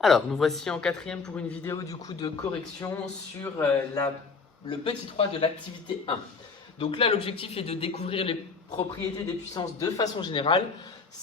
Alors, nous voici en quatrième pour une vidéo du coup de correction sur le petit 3 de l'activité 1. Donc là, l'objectif est de découvrir les propriétés des puissances de façon générale,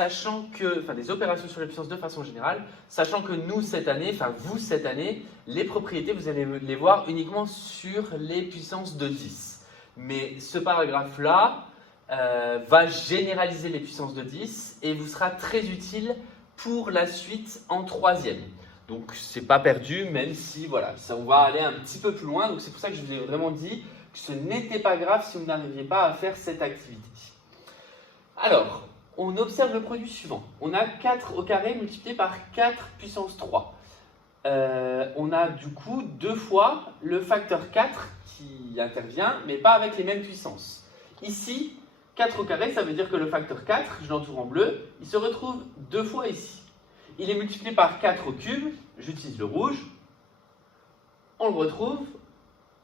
des opérations sur les puissances de façon générale, sachant que nous cette année, vous cette année, les propriétés, vous allez les voir uniquement sur les puissances de 10. Mais ce paragraphe-là va généraliser les puissances de 10 et vous sera très utile pour la suite en troisième. Donc c'est pas perdu, même si voilà, ça on va aller un petit peu plus loin. Donc c'est pour ça que je vous ai vraiment dit que ce n'était pas grave si vous n'arriviez pas à faire cette activité. Alors, on observe le produit suivant. On a 4 au carré multiplié par 4 puissance 3. On a du coup 2 fois le facteur 4 qui intervient, mais pas avec les mêmes puissances. Ici, 4 au carré, ça veut dire que le facteur 4, je l'entoure en bleu, il se retrouve 2 fois ici. Il est multiplié par 4 au cube, j'utilise le rouge. On le retrouve,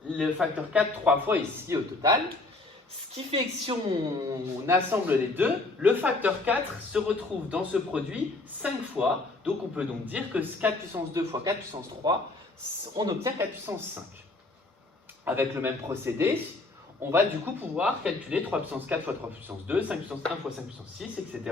le facteur 4, 3 fois ici au total. Ce qui fait que si on assemble les deux, le facteur 4 se retrouve dans ce produit 5 fois. Donc on peut donc dire que 4 puissance 2 fois 4 puissance 3, on obtient 4 puissance 5. Avec le même procédé, on va du coup pouvoir calculer 3 puissance 4 fois 3 puissance 2, 5 puissance 1 fois 5 puissance 6, etc.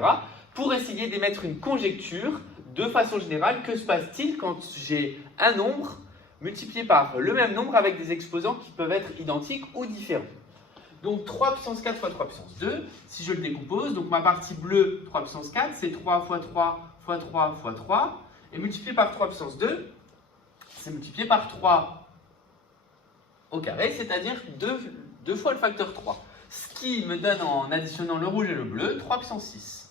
pour essayer d'émettre une conjecture de façon générale. Que se passe-t-il quand j'ai un nombre multiplié par le même nombre avec des exposants qui peuvent être identiques ou différents? Donc 3 puissance 4 fois 3 puissance 2, si je le décompose, donc ma partie bleue, 3 puissance 4, c'est 3 fois 3 fois 3 fois 3, et multiplié par 3 puissance 2, c'est multiplié par 3 au carré, c'est-à-dire 2 fois le facteur 3. Ce qui me donne, en additionnant le rouge et le bleu, 3 puissance 6.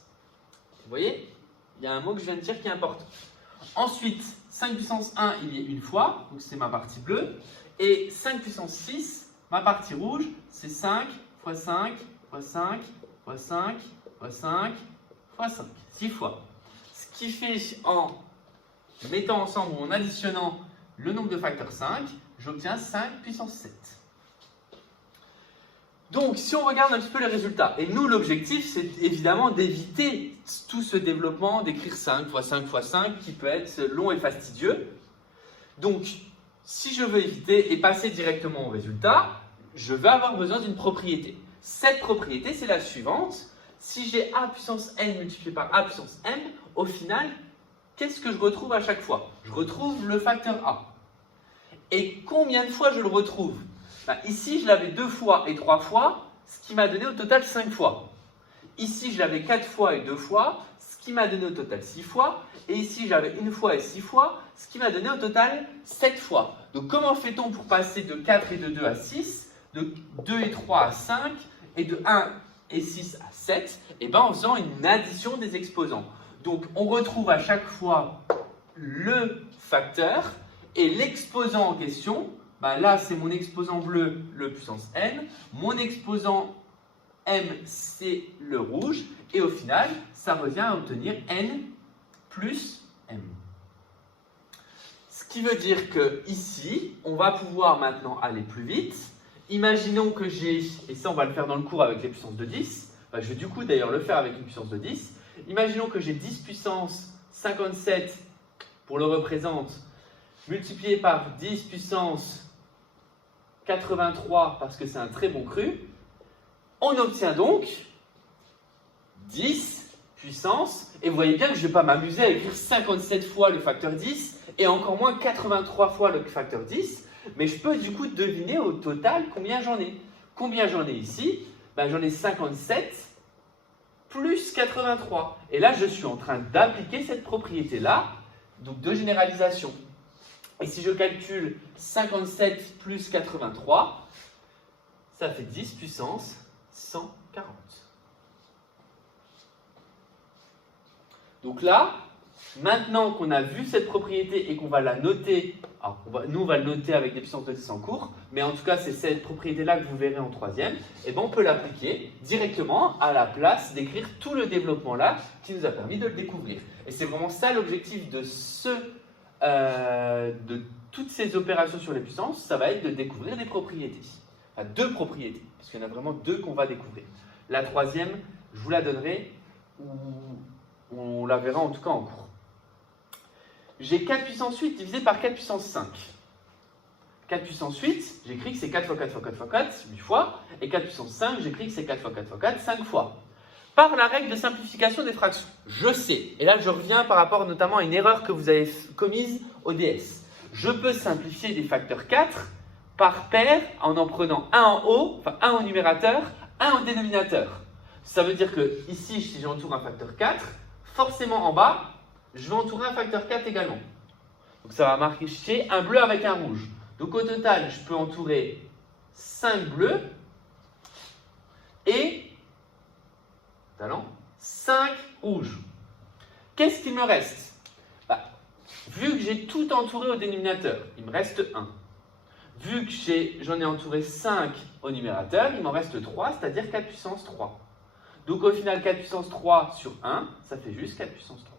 Vous voyez, il y a un mot que je viens de dire qui est important. Ensuite, 5 puissance 1, il y est une fois, donc c'est ma partie bleue, et 5 puissance 6, ma partie rouge, c'est 5 fois 5 fois 5 fois 5 fois 5 fois 5, 6 fois. Ce qui fait, en mettant ensemble ou en additionnant le nombre de facteurs 5, j'obtiens 5 puissance 7. Donc, si on regarde un petit peu les résultats, et nous, l'objectif, c'est évidemment d'éviter tout ce développement, d'écrire 5 fois 5 fois 5, qui peut être long et fastidieux. Donc, si je veux éviter et passer directement au résultat, je vais avoir besoin d'une propriété. Cette propriété, c'est la suivante. Si j'ai a puissance n multiplié par a puissance m, au final, qu'est-ce que je retrouve à chaque fois? Je retrouve le facteur a. Et combien de fois je le retrouve? Ici, je l'avais 2 fois et 3 fois, ce qui m'a donné au total 5 fois. Ici, je l'avais 4 fois et 2 fois, ce qui m'a donné au total 6 fois. Et ici, j'avais 1 fois et 6 fois, ce qui m'a donné au total 7 fois. Donc, comment fait-on pour passer de 4 et de 2 à 6, de 2 et 3 à 5, et de 1 et 6 à 7? Eh bien, en faisant une addition des exposants. Donc, on retrouve à chaque fois le facteur et l'exposant en question. Là, c'est mon exposant bleu, le puissance n. Mon exposant m, c'est le rouge. Et au final, ça revient à obtenir n plus m. Ce qui veut dire que ici, on va pouvoir maintenant aller plus vite. Imaginons que j'ai, et ça on va le faire dans le cours avec les puissances de 10, je vais du coup d'ailleurs le faire avec une puissance de 10. Imaginons que j'ai 10 puissance 57 pour le représente, multiplié par 10 puissance 83 parce que c'est un très bon cru. On obtient donc 10 puissance, et vous voyez bien que je ne vais pas m'amuser à écrire 57 fois le facteur 10 et encore moins 83 fois le facteur 10, mais je peux du coup deviner au total combien j'en ai. Combien j'en ai ici? J'en ai 57 plus 83. Et là, je suis en train d'appliquer cette propriété-là, donc de généralisation. Et si je calcule 57 plus 83, ça fait 10 puissance 140. Donc là, maintenant qu'on a vu cette propriété et qu'on va la noter, alors nous on va le noter avec des puissances de 10 en cours, mais en tout cas c'est cette propriété-là que vous verrez en troisième, et on peut l'appliquer directement à la place d'écrire tout le développement là qui nous a permis de le découvrir. Et c'est vraiment ça l'objectif de toutes ces opérations sur les puissances, ça va être de découvrir des propriétés. Enfin, 2 propriétés, parce qu'il y en a vraiment 2 qu'on va découvrir. La troisième, je vous la donnerai, ou on la verra en tout cas en cours. j'ai 4 puissance 8 divisé par 4 puissance 5. 4 puissance 8, j'écris que c'est 4 fois 4 fois 4 fois 4, 8 fois. Et 4 puissance 5, j'écris que c'est 4 fois 4 fois 4, 5 fois. Par la règle de simplification des fractions, je sais, et là je reviens par rapport notamment à une erreur que vous avez commise au DS. Je peux simplifier des facteurs 4 par paire en prenant un en haut, enfin un au numérateur, un au dénominateur. Ça veut dire que ici, si j'entoure un facteur 4, forcément en bas, je vais entourer un facteur 4 également. Donc ça va marquer un bleu avec un rouge. Donc au total, je peux entourer 5 bleus et 5 rouges. Qu'est-ce qu'il me reste? Vu que j'ai tout entouré au dénominateur, il me reste 1. Vu que j'en ai entouré 5 au numérateur, il m'en reste 3, c'est-à-dire 4 puissance 3. Donc au final, 4 puissance 3 sur 1, ça fait juste 4 puissance 3.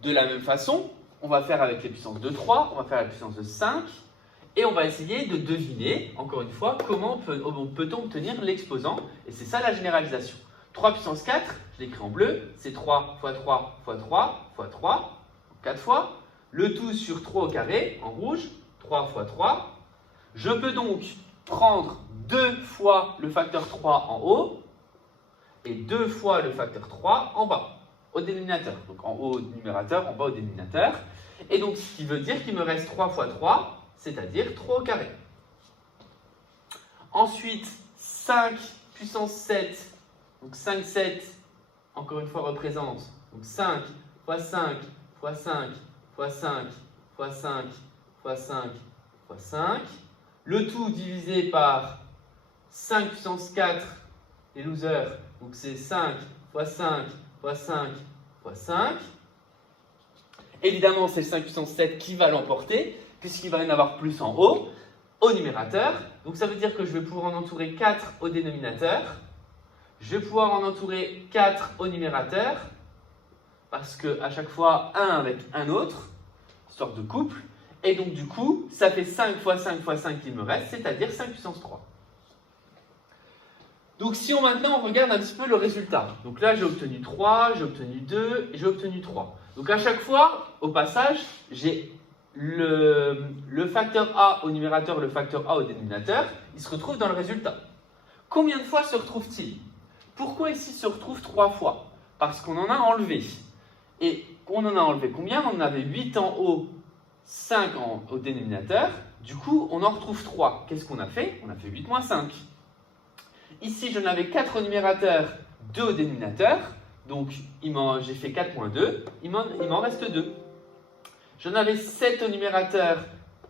De la même façon, on va faire avec les puissances de 3, on va faire la puissance de 5, et on va essayer de deviner, encore une fois, comment peut-on obtenir l'exposant. Et c'est ça la généralisation. 3 puissance 4, je l'écris en bleu, c'est 3 fois 3 fois 3 fois 3, 4 fois. Le tout sur 3 au carré, en rouge, 3 fois 3. Je peux donc prendre 2 fois le facteur 3 en haut et 2 fois le facteur 3 en bas, au dénominateur. Donc en haut au numérateur, en bas au dénominateur. Et donc ce qui veut dire qu'il me reste 3 fois 3, c'est-à-dire 3 au carré. Ensuite, 5 puissance 7, donc 5, 7, encore une fois représente, donc 5 fois 5 fois 5 fois 5 fois 5 fois 5 fois 5. Le tout divisé par 5 puissance 4, les losers, donc c'est 5 fois 5 fois 5 fois 5. Évidemment, c'est le 5 puissance 7 qui va l'emporter, puisqu'il va y en avoir plus en haut, au numérateur. Donc ça veut dire que je vais pouvoir en entourer 4 au dénominateur. Je vais pouvoir en entourer 4 au numérateur, parce qu'à chaque fois, un avec un autre, sorte de couple. Et donc du coup, ça fait 5 fois 5 fois 5 qu'il me reste, c'est-à-dire 5 puissance 3. Donc si maintenant on regarde un petit peu le résultat. Donc là, j'ai obtenu 3, j'ai obtenu 2 et j'ai obtenu 3. Donc à chaque fois, au passage, j'ai le facteur A au numérateur, le facteur A au dénominateur, il se retrouve dans le résultat. Combien de fois se retrouve-t-il? Pourquoi ici se retrouve 3 fois? Parce qu'on en a enlevé. Et on en a enlevé combien? On en avait 8 en haut, 5 au dénominateur. Du coup, on en retrouve 3. Qu'est-ce qu'on a fait? On a fait 8 moins 5. Ici, j'en avais 4 au numérateur, 2 au dénominateur. Donc, j'ai fait 4 moins 2. Il m'en reste 2. J'en avais 7 au numérateur,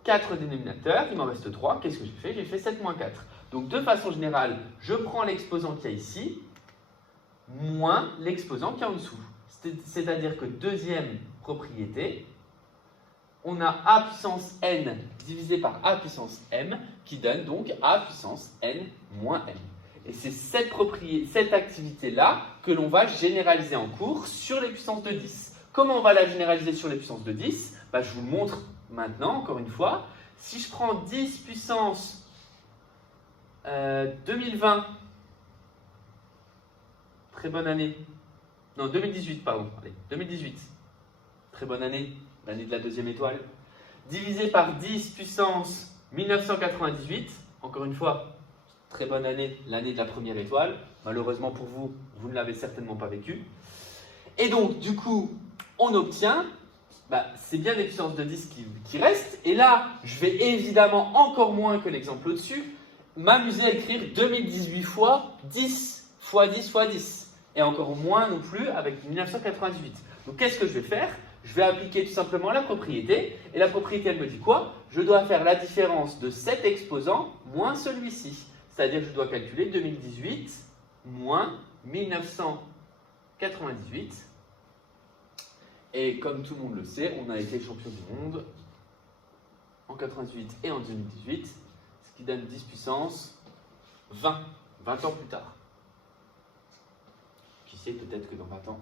4 au dénominateur. Il m'en reste 3. Qu'est-ce que j'ai fait? J'ai fait 7 moins 4. Donc, de façon générale, je prends l'exposant qu'il y a ici, moins l'exposant qu'il y a en dessous. C'est-à-dire que deuxième propriété, on a a puissance n divisé par a puissance m qui donne donc a puissance n moins m. Et c'est cette activité-là que l'on va généraliser en cours sur les puissances de 10. Comment on va la généraliser sur les puissances de 10? Je vous le montre maintenant, encore une fois. Si je prends 10 puissance 2020, très bonne année. Non, 2018, pardon. Allez, 2018. Très bonne année, l'année de la deuxième étoile. Divisé par 10 puissance 1998. Encore une fois, très bonne année, l'année de la première étoile. Malheureusement pour vous, vous ne l'avez certainement pas vécu. Et donc, du coup, on obtient, c'est bien des puissances de 10 qui restent. Et là, je vais évidemment encore moins que l'exemple au-dessus, m'amuser à écrire 2018 fois 10 fois 10 fois 10. Et encore moins non plus avec 1998. Donc qu'est-ce que je vais faire? Je vais appliquer tout simplement la propriété. Et la propriété, elle me dit quoi? Je dois faire la différence de cet exposant moins celui-ci. C'est-à-dire que je dois calculer 2018 moins 1998. Et comme tout le monde le sait, on a été champion du monde en 98 et en 2018, ce qui donne 10 puissance 20 ans plus tard. Qui sait, peut-être que dans 20 ans,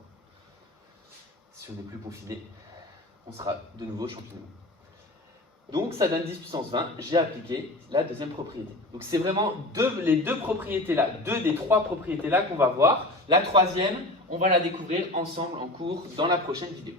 si on n'est plus confiné, on sera de nouveau champion du monde. Donc ça donne 10 puissance 20, j'ai appliqué la deuxième propriété. Donc c'est vraiment les deux propriétés là, deux des trois propriétés là qu'on va voir. La troisième, On va la découvrir ensemble en cours dans la prochaine vidéo.